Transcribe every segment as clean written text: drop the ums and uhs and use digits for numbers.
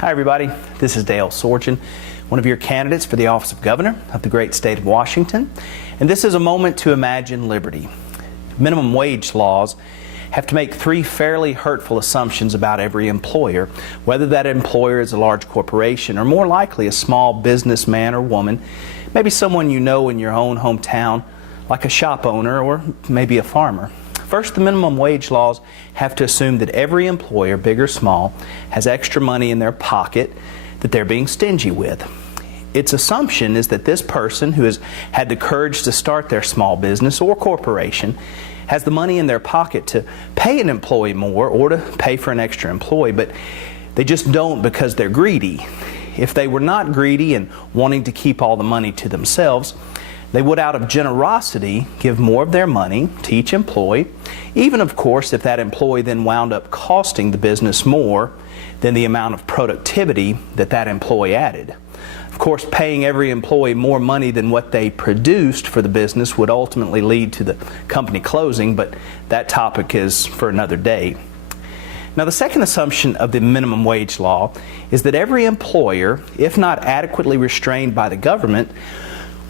Hi everybody, this is Dale Sorgen, one of your candidates for the office of Governor of the great state of Washington, and this is a moment to imagine liberty. Minimum wage laws have to make three fairly hurtful assumptions about every employer, whether that employer is a large corporation or more likely a small businessman or woman, maybe someone you know in your own hometown, like a shop owner or maybe a farmer. First, the minimum wage laws have to assume that every employer, big or small, has extra money in their pocket that they're being stingy with. Its assumption is that this person who has had the courage to start their small business or corporation has the money in their pocket to pay an employee more or to pay for an extra employee, but they just don't because they're greedy. If they were not greedy and wanting to keep all the money to themselves, they would, out of generosity, give more of their money to each employee, even, of course, if that employee then wound up costing the business more than the amount of productivity that that employee added. Of course, paying every employee more money than what they produced for the business would ultimately lead to the company closing, but that topic is for another day. Now, the second assumption of the minimum wage law is that every employer, if not adequately restrained by the government,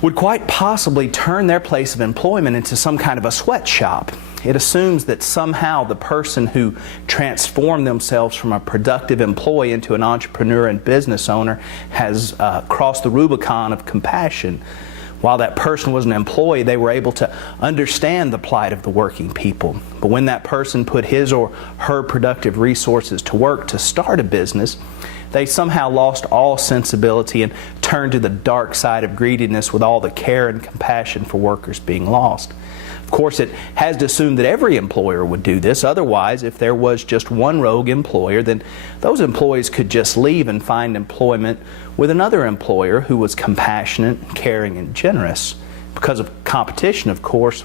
would quite possibly turn their place of employment into some kind of a sweatshop. It assumes that somehow the person who transformed themselves from a productive employee into an entrepreneur and business owner has crossed the Rubicon of compassion. While that person was an employee, they were able to understand the plight of the working people. But when that person put his or her productive resources to work to start a business, they somehow lost all sensibility and turned to the dark side of greediness, with all the care and compassion for workers being lost. Of course, it has to assume that every employer would do this. Otherwise, if there was just one rogue employer, then those employees could just leave and find employment with another employer who was compassionate, caring, and generous. Because of competition, of course,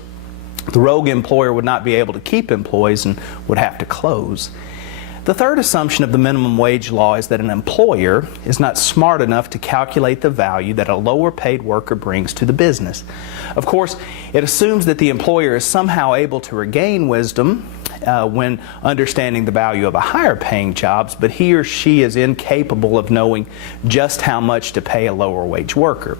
the rogue employer would not be able to keep employees and would have to close. The third assumption of the minimum wage law is that an employer is not smart enough to calculate the value that a lower paid worker brings to the business. Of course, it assumes that the employer is somehow able to regain wisdom when understanding the value of a higher paying job, but he or she is incapable of knowing just how much to pay a lower wage worker.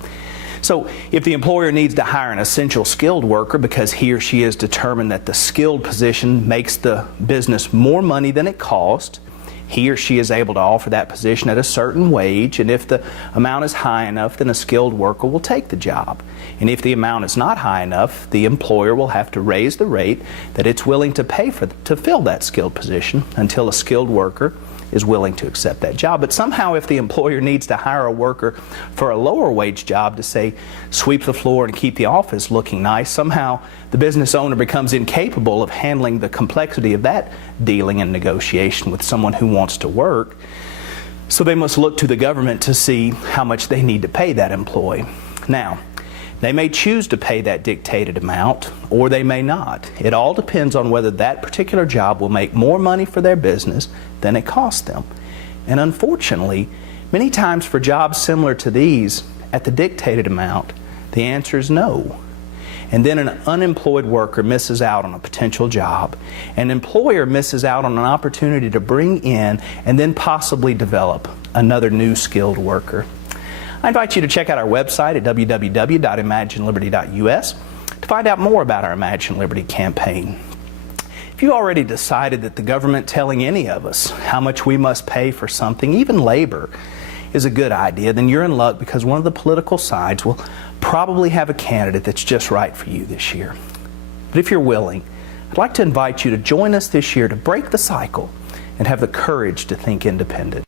So if the employer needs to hire an essential skilled worker because he or she is determined that the skilled position makes the business more money than it costs, he or she is able to offer that position at a certain wage, and if the amount is high enough, then a skilled worker will take the job. And if the amount is not high enough, the employer will have to raise the rate that it's willing to pay to fill that skilled position until a skilled worker is willing to accept that job. But somehow, if the employer needs to hire a worker for a lower wage job to, say, sweep the floor and keep the office looking nice, somehow the business owner becomes incapable of handling the complexity of that dealing and negotiation with someone who wants to work. So they must look to the government to see how much they need to pay that employee. Now, they may choose to pay that dictated amount, or they may not. It all depends on whether that particular job will make more money for their business than it costs them. And unfortunately, many times for jobs similar to these, at the dictated amount, the answer is no. And then an unemployed worker misses out on a potential job. An employer misses out on an opportunity to bring in and then possibly develop another new skilled worker. I invite you to check out our website at www.imagineliberty.us to find out more about our Imagine Liberty campaign. If you already decided that the government telling any of us how much we must pay for something, even labor, is a good idea, then you're in luck, because one of the political sides will probably have a candidate that's just right for you this year. But if you're willing, I'd like to invite you to join us this year to break the cycle and have the courage to think independent.